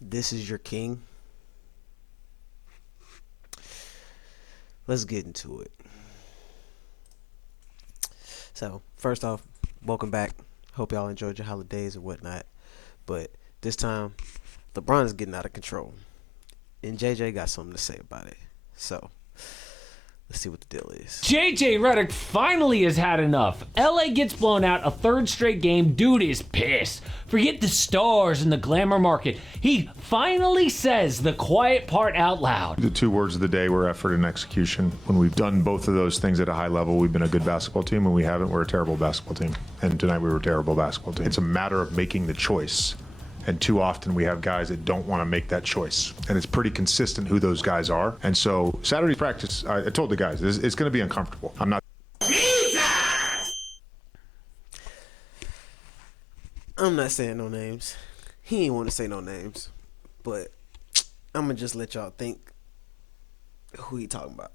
This is your king. Let's get into it. So, first off, welcome back. Hope y'all enjoyed your holidays and whatnot. But this time, LeBron is getting out of control. And JJ got something to say about it. So, let's see what the deal is. JJ Redick finally has had enough. LA gets blown out a third straight game. Dude is pissed. Forget the stars and the glamour market. He finally says the quiet part out loud. The two words of the day were effort and execution. When we've done both of those things at a high level, we've been a good basketball team. When we haven't, we're a terrible basketball team. And tonight we were a terrible basketball team. It's a matter of making the choice. And too often we have guys that don't want to make that choice. And it's pretty consistent who those guys are. And so Saturday practice, I told the guys, it's going to be uncomfortable. I'm not. I'm not saying no names. He ain't want to say no names. But I'm going to just let y'all think who he talking about.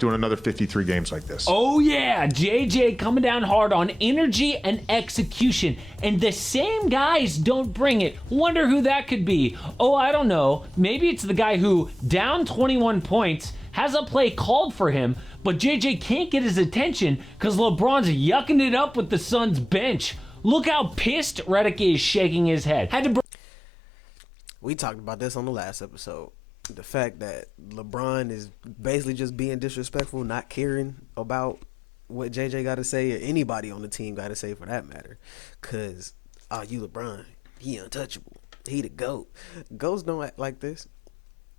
Doing another 53 games like this. Oh yeah, JJ coming down hard on energy and execution. And the same guys don't bring it. Wonder who that could be. Oh, I don't know. Maybe it's the guy who, down 21 points, has a play called for him, but JJ can't get his attention because LeBron's yucking it up with the Suns bench. Look how pissed Redick is shaking his head. We talked about this on the last episode. The fact that LeBron is basically just being disrespectful, not caring about what JJ got to say or anybody on the team got to say for that matter. Because, you LeBron, he untouchable. He the GOAT. GOATs don't act like this.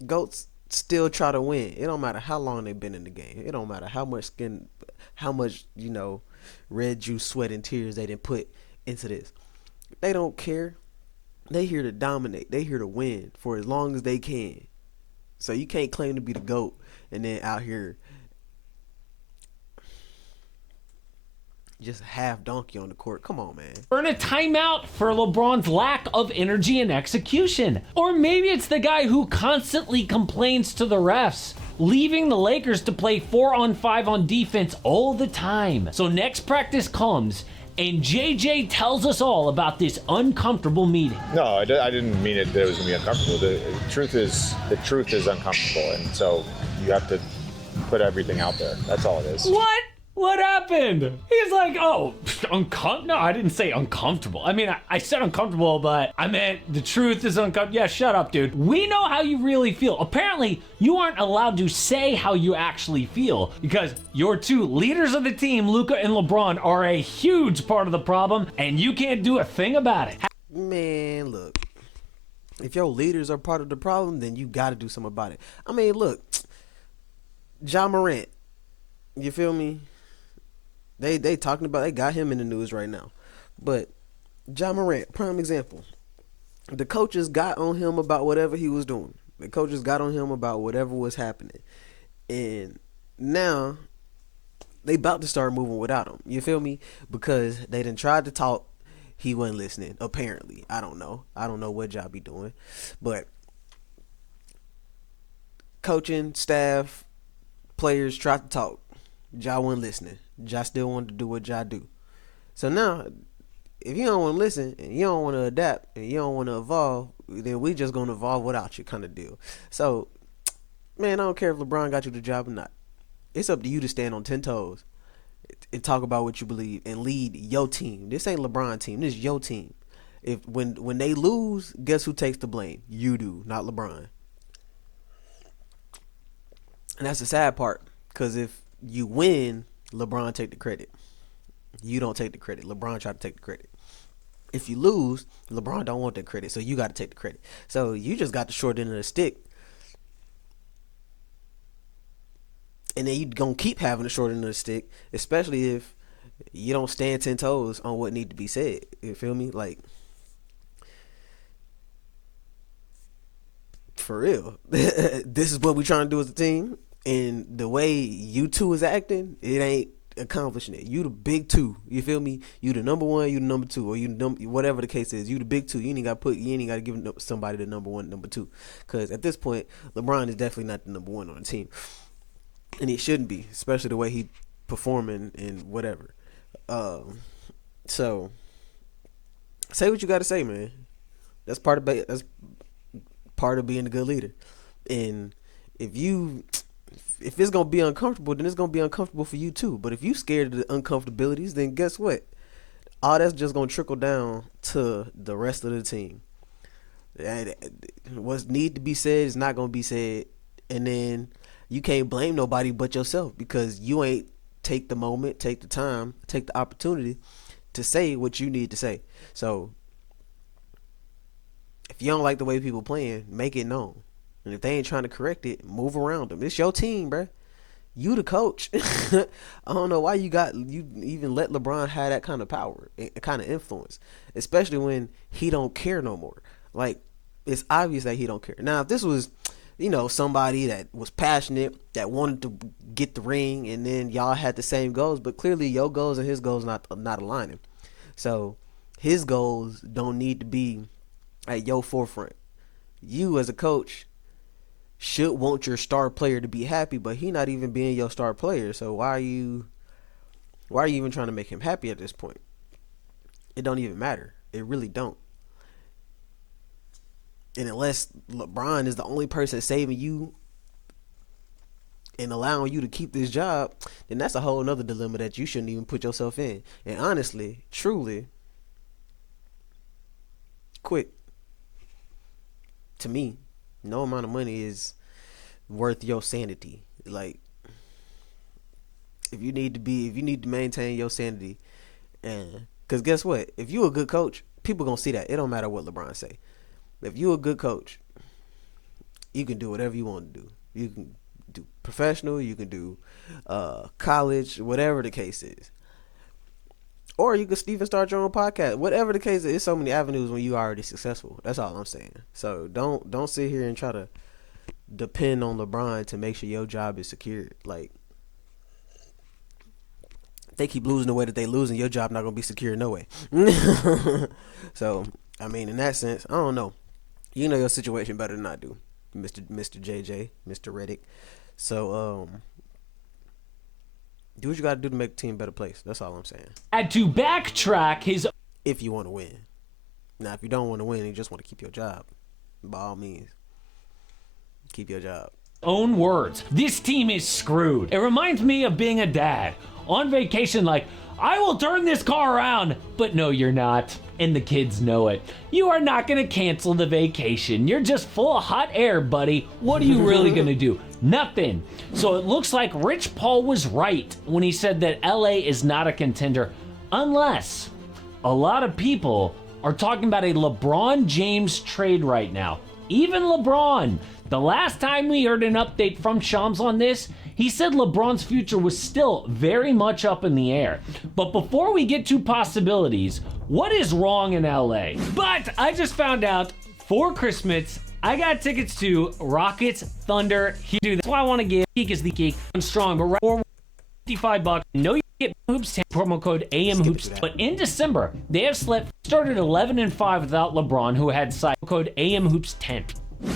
GOATs still try to win. It don't matter how long they've been in the game. It don't matter how much red juice, sweat, and tears they didn't put into this. They don't care. They here to dominate. They here to win for as long as they can. So you can't claim to be the GOAT and then out here just half donkey on the court. Come on, man. Earn a timeout for LeBron's lack of energy and execution. Or maybe it's the guy who constantly complains to the refs, leaving the Lakers to play 4-on-5 on defense all the time. So next practice comes, and JJ tells us all about this uncomfortable meeting. No, I didn't mean it that it was going to be uncomfortable. The truth is uncomfortable, and so you have to put everything out there. That's all it is. What? What happened? He's like, no, I didn't say uncomfortable. I mean, I said uncomfortable, but I meant the truth is uncomfortable. Yeah, shut up, dude. We know how you really feel. Apparently, you aren't allowed to say how you actually feel because your two leaders of the team, Luka and LeBron, are a huge part of the problem, and you can't do a thing about it. Man, look. If your leaders are part of the problem, then you got to do something about it. I mean, look. Ja Morant. You feel me? They talking about, they got him in the news right now. But Ja Morant, prime example. The coaches got on him about whatever he was doing. The coaches got on him about whatever was happening. And now they about to start moving without him. You feel me? Because they done tried to talk. He wasn't listening, apparently. I don't know. I don't know what Ja be doing. But coaching, staff, players tried to talk. Ja wasn't listening. Ja still wanted to do what Ja do. So now, if you don't want to listen and you don't want to adapt and you don't want to evolve, then we just going to evolve without you kind of deal. So, man, I don't care if LeBron got you the job or not. It's up to you to stand on 10 toes and talk about what you believe and lead your team. This ain't LeBron's team. This is your team. If when they lose, guess who takes the blame? You do, not LeBron. And that's the sad part, because if you win, LeBron take the credit. You don't take the credit. LeBron try to take the credit. If you lose, LeBron don't want that credit, so you got to take the credit. So you just got the short end of the stick. And then you going to keep having the short end of the stick, especially if you don't stand 10 toes on what need to be said. You feel me? Like, for real. This is what we trying to do as a team. And the way you two is acting, it ain't accomplishing it. You the big two. You feel me? You the number one, you the number two, or whatever the case is. You the big two. You ain't got to give somebody the number one, number two. Because at this point, LeBron is definitely not the number one on the team. And he shouldn't be, especially the way he performing and whatever. So Say what you got to say, man. That's part of that's part of being a good leader. And if it's gonna be uncomfortable, then it's gonna be uncomfortable for you too. But if you scared of the uncomfortabilities, then guess what? All that's just gonna trickle down to the rest of the team. What need to be said is not gonna be said, and then you can't blame nobody but yourself because you ain't take the moment, take the time, take the opportunity to say what you need to say. So if you don't like the way people playing, make it known. And if they ain't trying to correct it, move around them. It's your team, bruh. You the coach. I don't know why you even let LeBron have that kind of power, kind of influence, especially when he don't care no more. Like, it's obvious that he don't care. Now, if this was, somebody that was passionate, that wanted to get the ring, and then y'all had the same goals, but clearly your goals and his goals not aligning. So his goals don't need to be at your forefront. You as a coach should want your star player to be happy, but he not even being your star player. So why are you even trying to make him happy at this point? It don't even matter. It really don't. And unless LeBron is the only person saving you and allowing you to keep this job, then that's a whole nother dilemma that you shouldn't even put yourself in. And honestly, truly, quit. To me, no amount of money is worth your sanity. Like, if you need to maintain your sanity, and because guess what? If you a good coach, people gonna see that. It don't matter what LeBron say. If you a good coach, you can do whatever you want to do. You can do professional, you can do college, whatever the case is. Or you can even start your own podcast. Whatever the case is, there's so many avenues when you already successful. That's all I'm saying. So don't sit here and try to depend on LeBron to make sure your job is secured. Like, if they keep losing the way that they losing, your job not gonna be secure no way. So, I mean, in that sense, I don't know. You know your situation better than I do, Mr. JJ, Mr. Reddick. So, do what you got to do to make the team a better place. That's all I'm saying. Had to backtrack his If you want to win. Now, if you don't want to win and you just want to keep your job, by all means, keep your job. own words. This team is screwed. It reminds me of being a dad on vacation, like, I will turn this car around, but no, you're not. And the kids know it. You are not gonna cancel the vacation. You're just full of hot air, buddy. What are you really gonna do? Nothing. So it looks like Rich Paul was right when he said that LA is not a contender, unless a lot of people are talking about a LeBron James trade right now. Even LeBron. The last time we heard an update from Shams on this, he said LeBron's future was still very much up in the air. But before we get to possibilities, what is wrong in LA? But I just found out for Christmas, I got tickets to Rockets Thunder. That's why I want to give Geek is the Geek. I'm strong, but for $55. No, you get Hoops 10 promo code AM Hoops. But in December, they have started 11-5 without LeBron, who had code AM Hoops 10.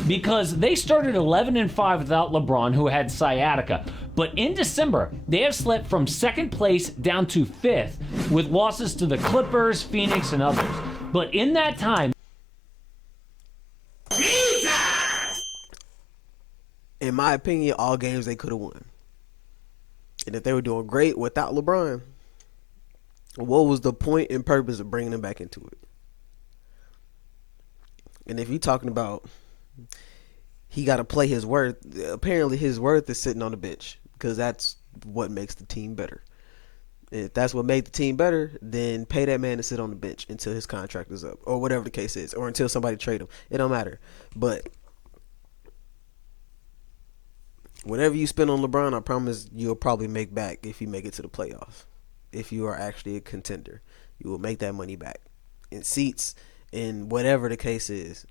Because they started 11-5 without LeBron, who had sciatica. But in December, they have slipped from second place down to fifth, with losses to the Clippers, Phoenix, and others. But in that time, in my opinion, all games they could have won. And if they were doing great without LeBron, what was the point and purpose of bringing him back into it? And if you're talking about he got to play his worth, apparently his worth is sitting on the bench because that's what makes the team better. If that's what made the team better, then pay that man to sit on the bench until his contract is up or whatever the case is, or until somebody trade him. It don't matter. But whatever you spend on LeBron, I promise you'll probably make back if you make it to the playoffs. If you are actually a contender, you will make that money back in seats and whatever the case is.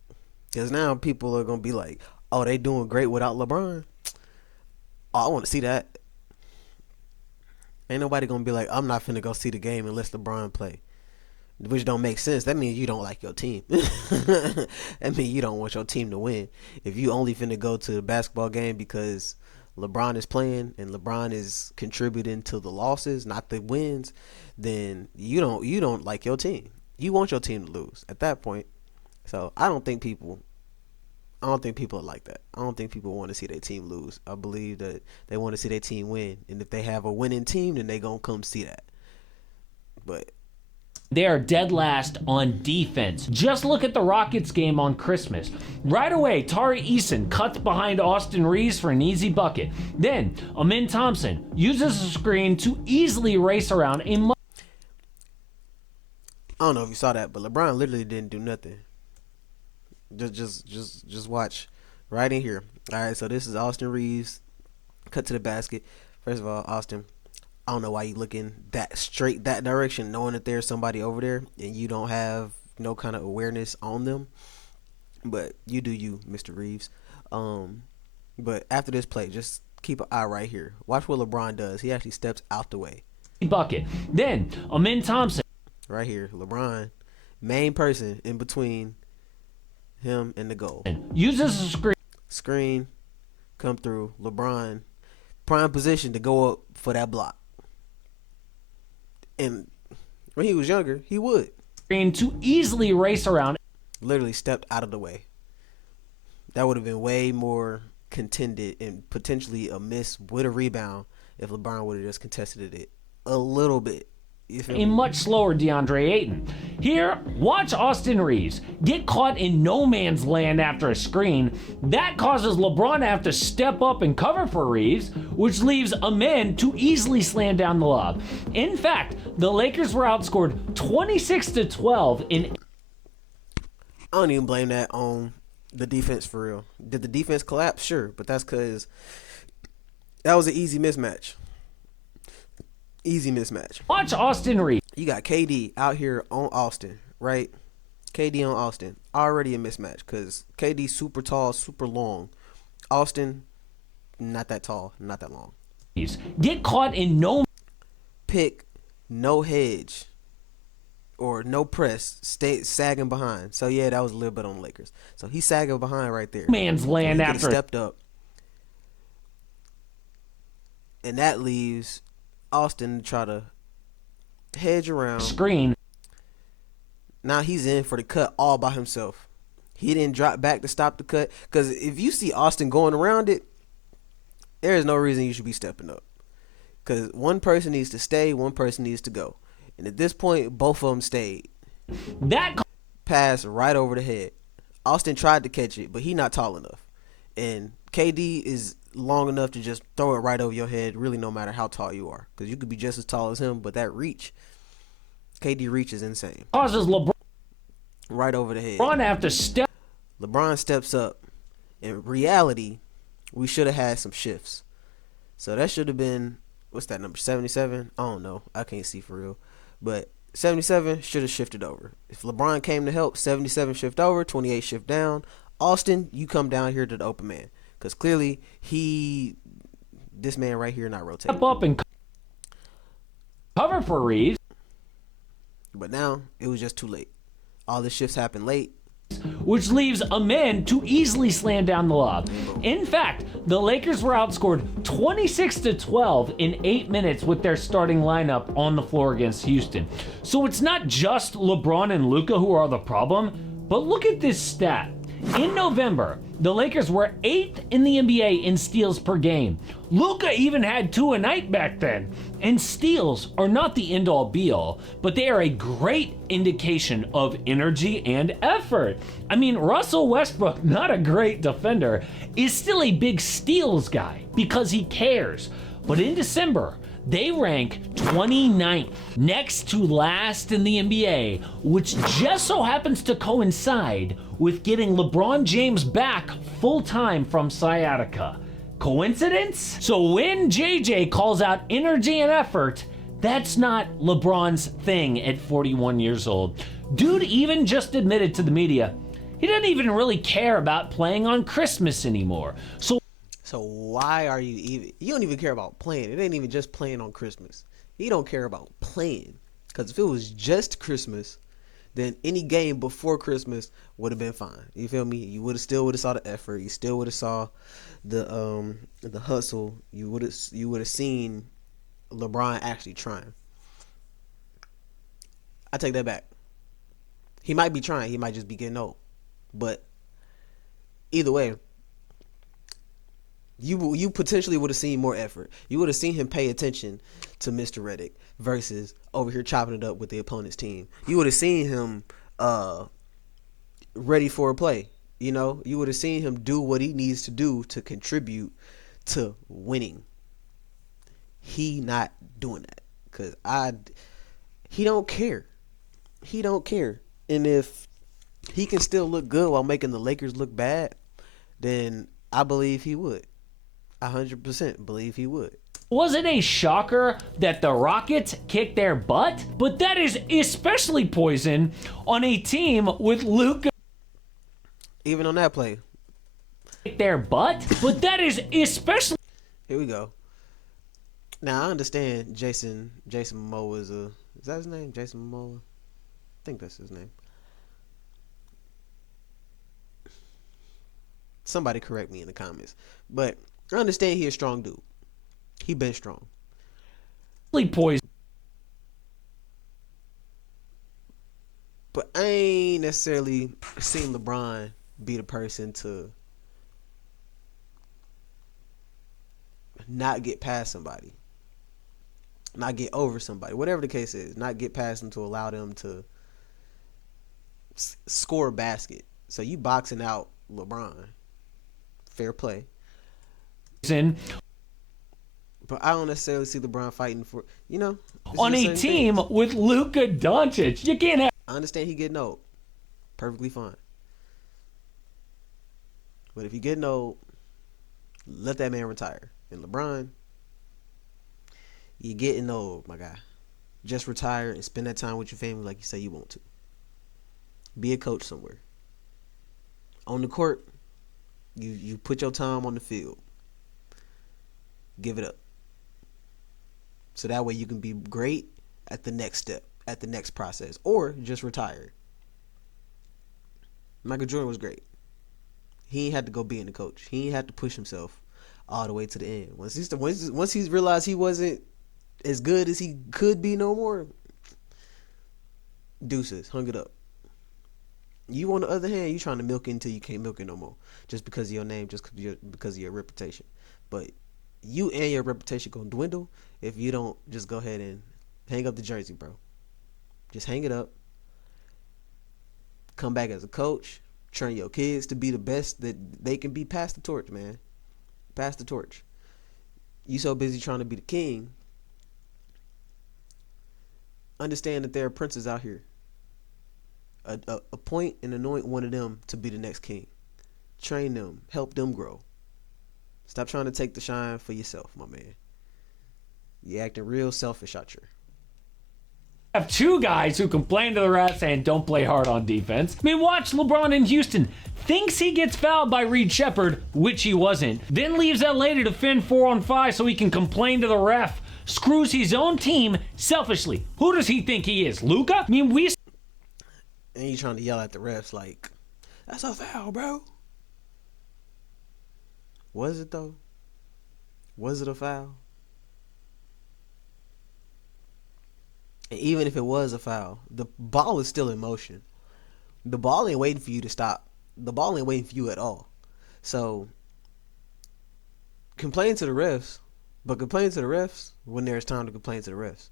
Because now people are going to be like, oh, they doing great without LeBron. Oh, I want to see that. Ain't nobody going to be like, I'm not finna go see the game unless LeBron play. Which don't make sense. That means you don't like your team. That means you don't want your team to win. If you only finna go to the basketball game because LeBron is playing and LeBron is contributing to the losses, not the wins, then you don't like your team. You want your team to lose at that point. So I don't think people are like that. I don't think people want to see their team lose. I believe that they want to see their team win, and if they have a winning team, then they gonna come see that. But They are dead last on defense. Just look at the Rockets game on Christmas. Right away, Tari Eason cuts behind Austin Reeves for an easy bucket. Then, Amin Thompson uses a screen to easily race around a I don't know if you saw that, but LeBron literally didn't do nothing. Just watch right in here. All right, so this is Austin Reeves, cut to the basket. First of all, Austin, I don't know why you looking that straight that direction, knowing that there's somebody over there and you don't have no kind of awareness on them. But you do you, Mr. Reeves. But after this play, just keep an eye right here. Watch what LeBron does. He actually steps out the way. bucket. Then, Amin Thompson Right here, LeBron, main person in between him and the goal. uses a screen Screen, come through. LeBron, prime position to go up for that block. And when he was younger, he would. to easily race around Literally stepped out of the way. That would have been way more contended and potentially a miss with a rebound if LeBron would have just contested it a little bit. You feel a me? much slower DeAndre Ayton. Here, watch Austin Reeves get caught in no man's land after a screen. That causes LeBron to have to step up and cover for Reeves, which leaves Amin to easily slam down the lob. In fact, the Lakers were outscored 26-12 in I don't even blame that on the defense for real. Did the defense collapse? Sure, but that's because that was an easy mismatch. Easy mismatch. watch Austin Reeves. You got KD out here on Austin, right? KD on Austin. Already a mismatch because KD super tall, super long. Austin, not that tall, not that long. Get caught in no Pick, no hedge, or no press, stay sagging behind. So yeah, that was a little bit on the Lakers. So he's sagging behind right there. man's land He could've after stepped up, and that leaves Austin to try to hedge a around. screen. Now he's in for the cut all by himself. He didn't drop back to stop the cut because if you see Austin going around it, there is no reason you should be stepping up. Because one person needs to stay, one person needs to go. And at this point, both of them stayed. That Pass right over the head. Austin tried to catch it, but he not tall enough. And KD is long enough to just throw it right over your head, really no matter how tall you are. Because you could be just as tall as him, but that reach, KD reach is insane. causes LeBron Right over the head. to have to step LeBron steps up. In reality, we should have had some shifts. So that should have been, what's that number, 77? I don't know. I can't see for real. But 77 should have shifted over. If LeBron came to help, 77 shift over, 28 shift down. Austin, you come down here to the open man. Because clearly, this man right here not rotating. up and cover for Reeves, But now, it was just too late. All the shifts happened late. which leaves Amin to easily slam down the lob. In fact, the Lakers were outscored 26-12 in 8 minutes with their starting lineup on the floor against Houston. So it's not just LeBron and Luka who are the problem, but look at this stat. In November, the Lakers were 8th in the NBA in steals per game. Luka even had 2 a night back then. And steals are not the end-all be-all, but they are a great indication of energy and effort. I mean, Russell Westbrook, not a great defender, is still a big steals guy because he cares. But in December, they rank 29th, next to last in the NBA, which just so happens to coincide with getting LeBron James back full-time from sciatica. Coincidence? So when JJ calls out energy and effort, that's not LeBron's thing at 41 years old. Dude even just admitted to the media he doesn't even really care about playing on Christmas anymore. So why are you don't even care about playing. It ain't even just playing on Christmas. You don't care about playing. Because if it was just Christmas, then any game before Christmas would have been fine. You feel me? You would have saw the effort. You still would have saw the hustle. You would have seen LeBron actually trying. I take that back. He might be trying. He might just be getting old. But either way, you potentially would have seen more effort. You would have seen him pay attention to Mr. Reddick versus over here chopping it up with the opponent's team. You would have seen him ready for a play. You know, you would have seen him do what he needs to do to contribute to winning. He not doing that because he don't care. He don't care. And if he can still look good while making the Lakers look bad, then I believe he would. 100% believe he would. Was it a shocker that the Rockets kicked their butt? But that is especially poison on a team with Luka. Even on that play. Kick their butt? But that is especially. Here we go. Now I understand Jason Momoa is that his name? Jason Momoa? I think that's his name. Somebody correct me in the comments. But I understand he's a strong dude. He been strong. Poison. But I ain't necessarily seen LeBron be the person to not get past somebody. Not get over somebody. Whatever the case is. Not get past them to allow them to score a basket. So you boxing out LeBron. Fair play. But I don't necessarily see LeBron fighting for, On a team with Luka Doncic. You can't have. I understand he getting old. Perfectly fine. But if he getting old, let that man retire. And LeBron, you're getting old, my guy. Just retire and spend that time with your family like you say you want to. Be a coach somewhere. On the court, you put your time on the field. Give it up. So that way you can be great at the next step, at the next process, or just retire. Michael Jordan was great. He ain't had to go being the coach. He ain't had to push himself all the way to the end. Once he realized he wasn't as good as he could be no more, deuces, hung it up. You, on the other hand, you trying to milk it until you can't milk it no more, just because of your name, just because of your reputation. But you and your reputation gonna dwindle if you don't just go ahead and hang up the jersey, bro. Just hang it up. Come back as a coach. Train your kids to be the best that they can be. Pass the torch, man. Pass the torch. You so busy trying to be the king. Understand that there are princes out here. Appoint and anoint one of them to be the next king. Train them. Help them grow. Stop trying to take the shine for yourself, my man. You acting real selfish out here. Have two guys who complain to the refs and don't play hard on defense. I mean, watch LeBron in Houston. Thinks he gets fouled by Reed Shepherd, which he wasn't. Then leaves LA to defend 4-on-5 so he can complain to the ref. Screws his own team selfishly. Who does he think he is? Luka? I mean, And you trying to yell at the refs like, that's a foul, bro. Was it though? Was it a foul? And even if it was a foul, the ball is still in motion. The ball ain't waiting for you to stop. The ball ain't waiting for you at all. So, complain to the refs, but complain to the refs when there's time to complain to the refs.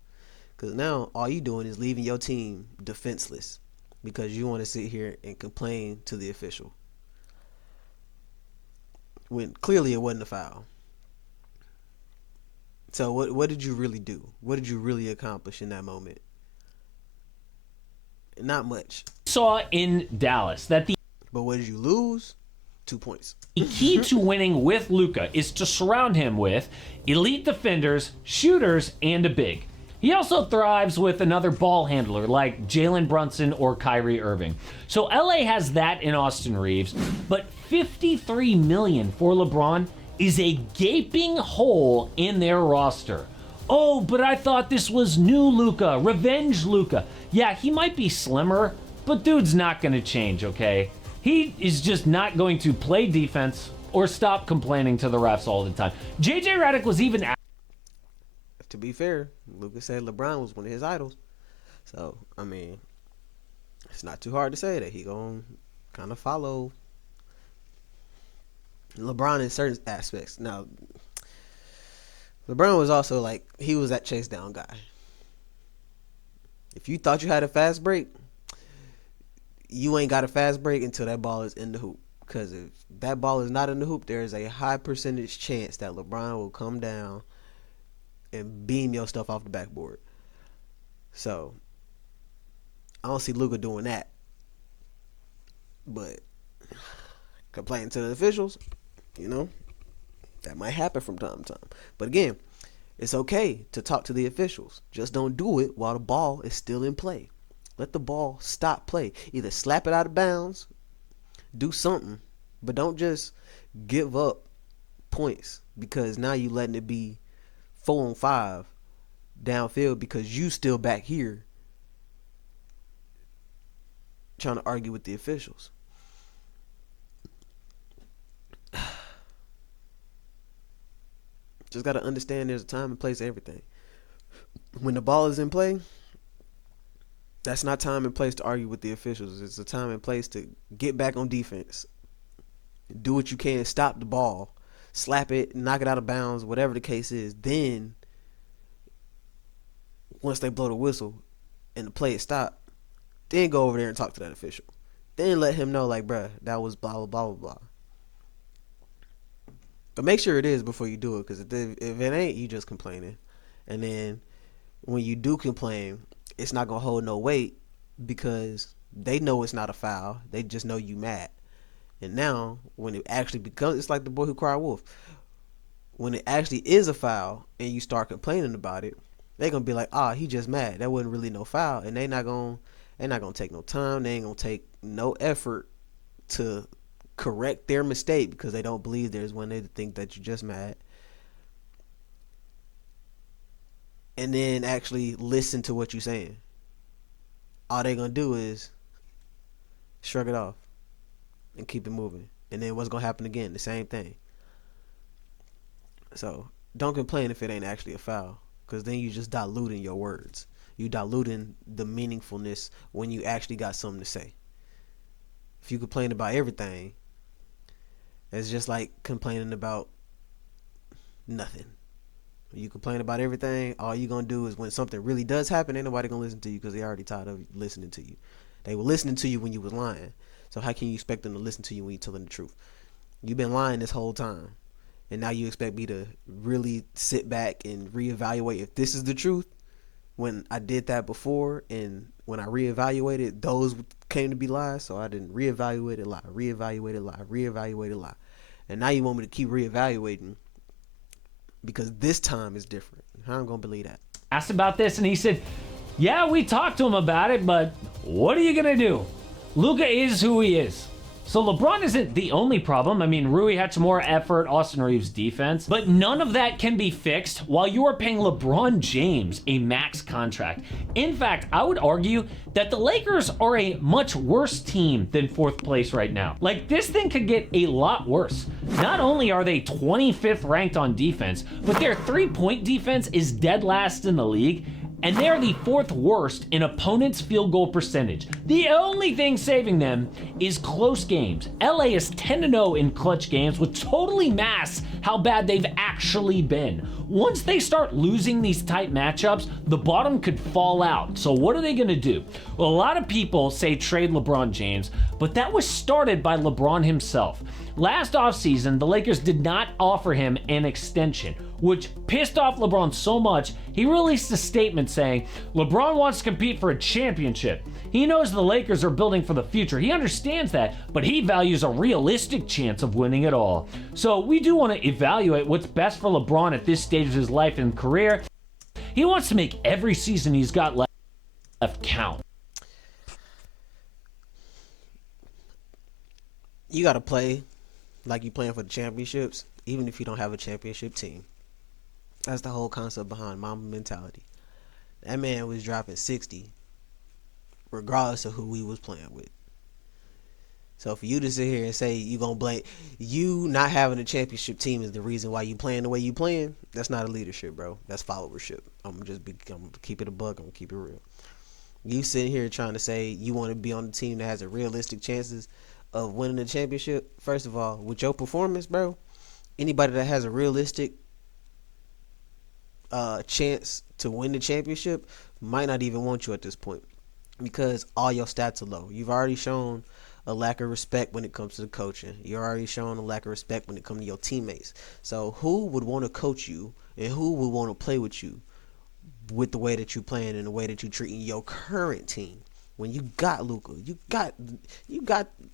Because now all you doing is leaving your team defenseless because you want to sit here and complain to the official. When clearly it wasn't a foul. So what did you really do? What did you really accomplish in that moment? Not much. saw in Dallas that But what did you lose? 2 points. the key to winning with Luka is to surround him with elite defenders, shooters, and a big. He also thrives with another ball handler like Jalen Brunson or Kyrie Irving. So LA has that in Austin Reeves, but $53 million for LeBron is a gaping hole in their roster. Oh, but I thought this was new Luka, revenge Luka. Yeah, he might be slimmer, but dude's not going to change, okay? He is just not going to play defense or stop complaining to the refs all the time. JJ Redick was even... To be fair, Luka said LeBron was one of his idols. So, I mean, It's not too hard to say that he gonna kind of follow LeBron in certain aspects. Now, LeBron was also like, he was that chase down guy. If you thought you had a fast break, you ain't got a fast break until that ball is in the hoop. Because if that ball is not in the hoop, there is a high percentage chance that LeBron will come down and beam your stuff off the backboard. So, I don't see Luka doing that. But, complaining to the officials, that might happen from time to time. But again, it's okay to talk to the officials. Just don't do it while the ball is still in play. Let the ball stop play. Either slap it out of bounds, do something, but don't just give up points because now you letting it be 4-on-5 downfield because you still back here trying to argue with the officials. Just got to understand there's a time and place for everything. When the ball is in play, that's not time and place to argue with the officials. It's a time and place to get back on defense. Do what you can, stop the ball, slap it, knock it out of bounds, whatever the case is. Then, once they blow the whistle and the play is stopped, then go over there and talk to that official. Then let him know, like, bruh, that was blah, blah, blah, blah, blah. But make sure it is before you do it, because if it ain't, you just complaining. And then when you do complain, it's not going to hold no weight because they know it's not a foul. They just know you mad. And now, when it actually becomes, it's like the boy who cried wolf. When it actually is a foul and you start complaining about it, they're going to be like, he just mad. That wasn't really no foul. And they're not going to take no time. They ain't going to take no effort to correct their mistake because they don't believe there's one. They think that you're just mad. And then actually listen to what you're saying. All they're going to do is shrug it off and keep it moving. And then what's going to happen again? The same thing. So don't complain if it ain't actually a foul, because then you just diluting your words. You diluting the meaningfulness when you actually got something to say. If you complain about everything, it's just like complaining about nothing. When you complain about everything, all you're going to do is when something really does happen, ain't nobody going to listen to you because they already tired of listening to you. They were listening to you when you was lying. So how can you expect them to listen to you when you're telling the truth? You've been lying this whole time. And now you expect me to really sit back and reevaluate if this is the truth when I did that before, and when I reevaluated, those came to be lies. So I didn't reevaluate it, lie, reevaluate it, lie, reevaluate it, lie. And now you want me to keep reevaluating because this time is different. How am I going to believe that? Asked about this, and he said, yeah, we talked to him about it, but what are you going to do? Luka is who he is. So LeBron isn't the only problem. I mean, Rui had some more effort, Austin Reeves' defense, but none of that can be fixed while you are paying LeBron James a max contract. In fact, I would argue that the Lakers are a much worse team than fourth place right now. Like, this thing could get a lot worse. Not only are they 25th ranked on defense, but their three-point defense is dead last in the league, and they're the fourth worst in opponents' field goal percentage. The only thing saving them is close games. LA is 10-0 in clutch games, which totally masks how bad they've actually been. Once they start losing these tight matchups, the bottom could fall out. So what are they going to do? Well, a lot of people say trade LeBron James, but that was started by LeBron himself. Last offseason, the Lakers did not offer him an extension, which pissed off LeBron so much, he released a statement saying, LeBron wants to compete for a championship. He knows the Lakers are building for the future. He understands that, but he values a realistic chance of winning it all. So we do want to evaluate what's best for LeBron at this stage of his life and career. He wants to make every season he's got left count. You got to play like you're playing for the championships, even if you don't have a championship team. That's the whole concept behind Mamba mentality. That man was dropping 60 regardless of who he was playing with. So for you to sit here and say you gonna blame you not having a championship team is the reason why you playing the way you playing, that's not a leadership, bro. That's followership. I'm gonna keep it a buck. I'm gonna keep it real. You sitting here trying to say you want to be on the team that has a realistic chances of winning the championship. First of all, with your performance, bro, anybody that has a realistic chance to win the championship might not even want you at this point because all your stats are low. You've already shown a lack of respect when it comes to the coaching. You're already showing a lack of respect when it comes to your teammates. So who would want to coach you and who would want to play with you with the way that you're playing and the way that you're treating your current team? When you got Luka, you got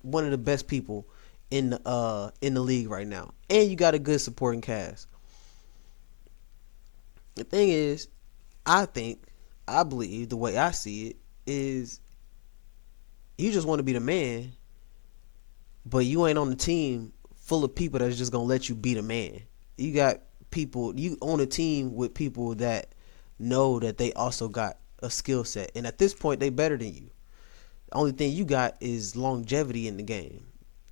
one of the best people in the league right now, and you got a good supporting cast. The thing is, I believe the way I see it is you just want to be the man, but you ain't on the team full of people that's just gonna let you be the man. You got people, you on a team with people that know that they also got a skill set, and at this point they better than you. The only thing you got is longevity in the game.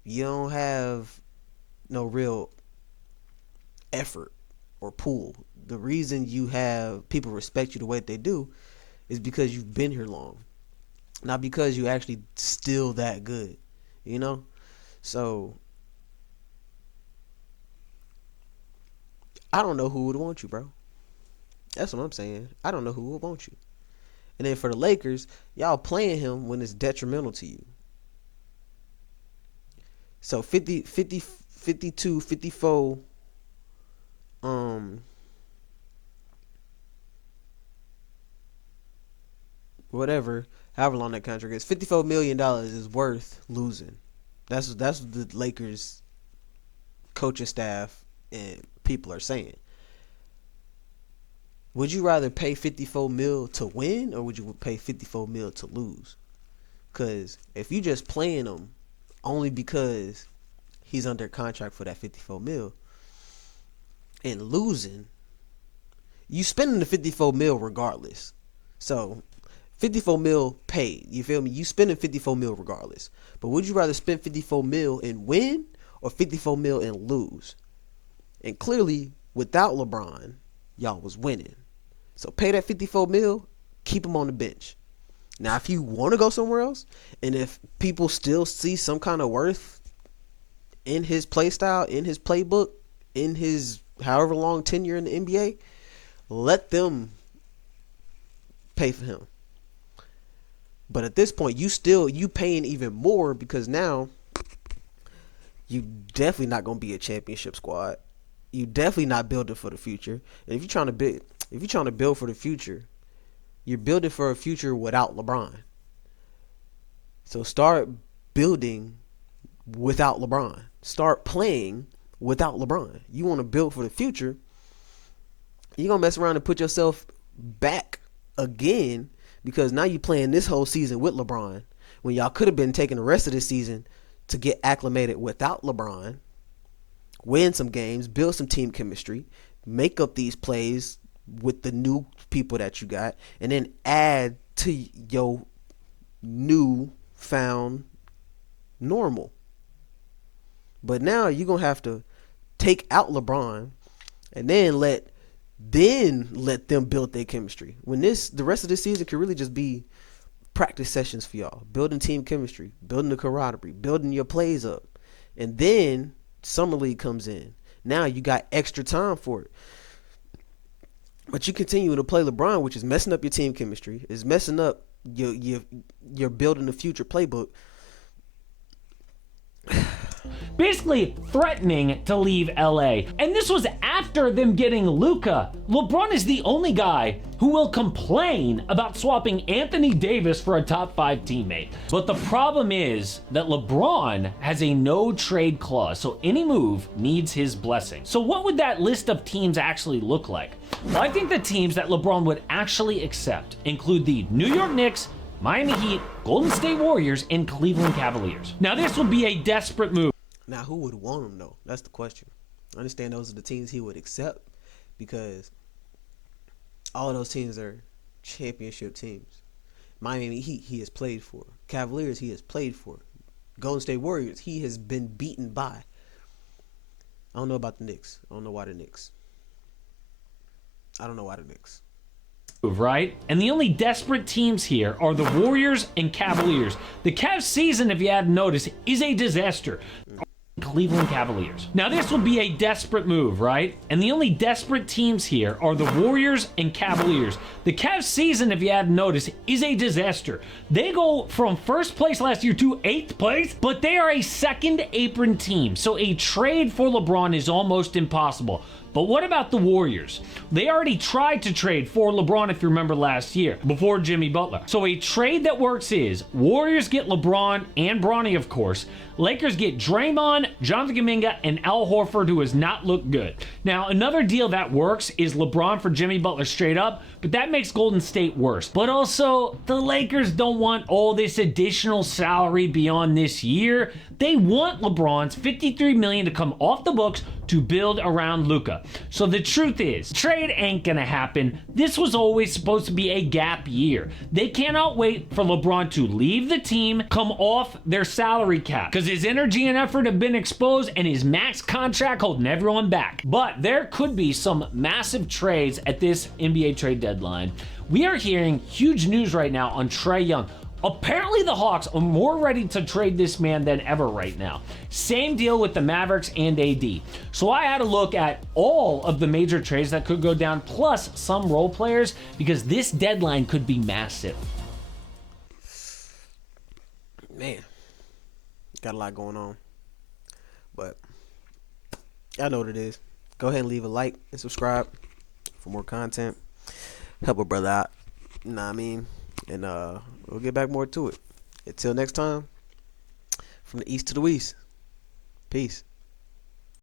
You don't have no real effort or pull. The reason you have people respect you the way that they do is because you've been here long, not because you actually still that good, you know? So I don't know who would want you, bro. That's what I'm saying. I don't know who would want you. And then for the Lakers, y'all playing him when it's detrimental to you. So 50, 50, 52, 54, whatever, however long that contract is, $54 million is worth losing. That's what the Lakers coaching staff and people are saying. Would you rather pay 54 mil to win or would you pay 54 mil to lose? Because if you just playing him only because he's under contract for that 54 mil and losing, you spending the 54 mil regardless. So 54 mil paid, you feel me? You spending 54 mil regardless. But would you rather spend 54 mil and win or 54 mil and lose? And clearly, without LeBron, y'all was winning. So pay that 54 mil, keep him on the bench. Now, if you want to go somewhere else, and if people still see some kind of worth in his play style, in his playbook, in his however long tenure in the NBA, let them pay for him. But at this point, you paying even more because now you definitely not gonna be a championship squad. You definitely not building for the future. And if you're trying to build for the future, you're building for a future without LeBron. So start building without LeBron. Start playing without LeBron. You want to build for the future. You're going to mess around and put yourself back again because now you're playing this whole season with LeBron when y'all could have been taking the rest of the season to get acclimated without LeBron, win some games, build some team chemistry, make up these plays with the new people that you got, and then add to your new found normal. But now you're going to have to take out LeBron and then let them build their chemistry. When the rest of this season could really just be practice sessions for y'all, building team chemistry, building the camaraderie, building your plays up. And then Summer League comes in. Now you got extra time for it. But you continue to play LeBron, which is messing up your team chemistry, is messing up your building the future playbook. Basically threatening to leave LA. And this was after them getting Luka. LeBron is the only guy who will complain about swapping Anthony Davis for a top 5 teammate. But the problem is that LeBron has a no trade clause, so any move needs his blessing. So what would that list of teams actually look like? Well, I think the teams that LeBron would actually accept include the New York Knicks, Miami Heat, Golden State Warriors, and Cleveland Cavaliers. Now this would be a desperate move. Now, who would want him, though? That's the question. I understand those are the teams he would accept because all of those teams are championship teams. Miami Heat, he has played for. Cavaliers, he has played for. Golden State Warriors, he has been beaten by. I don't know about the Knicks. I don't know why the Knicks. right? And the only desperate teams here are the Warriors and Cavaliers. The Cavs season, if you hadn't noticed, is a disaster. Cleveland Cavaliers. Now this would be a desperate move, right? And the only desperate teams here are the Warriors and Cavaliers. The Cavs season, if you hadn't noticed, is a disaster. They go from first place last year to 8th place, but they are a second apron team. So a trade for LeBron is almost impossible. But what about the Warriors? They already tried to trade for LeBron, if you remember last year, before Jimmy Butler. So a trade that works is Warriors get LeBron and Bronny, of course. Lakers get Draymond, Jonathan Kuminga, and Al Horford, who has not looked good. Now, another deal that works is LeBron for Jimmy Butler straight up, but that makes Golden State worse. But also, the Lakers don't want all this additional salary beyond this year. They want LeBron's $53 million to come off the books to build around Luka. So the truth is, trade ain't gonna happen. This was always supposed to be a gap year. They cannot wait for LeBron to leave the team, come off their salary cap, because his energy and effort have been exposed and his max contract holding everyone back. But there could be some massive trades at this NBA trade deadline. We are hearing huge news right now on Trae Young. Apparently the Hawks are more ready to trade this man than ever right now. Same deal with the Mavericks and AD. So I had a look at all of the major trades that could go down, plus some role players, because this deadline could be massive. Man, got a lot going on. But I know what it is. Go ahead and leave a like and subscribe for more content. Help a brother out. You know what I mean? And we'll get back more to it. Until next time, from the east to the west. Peace.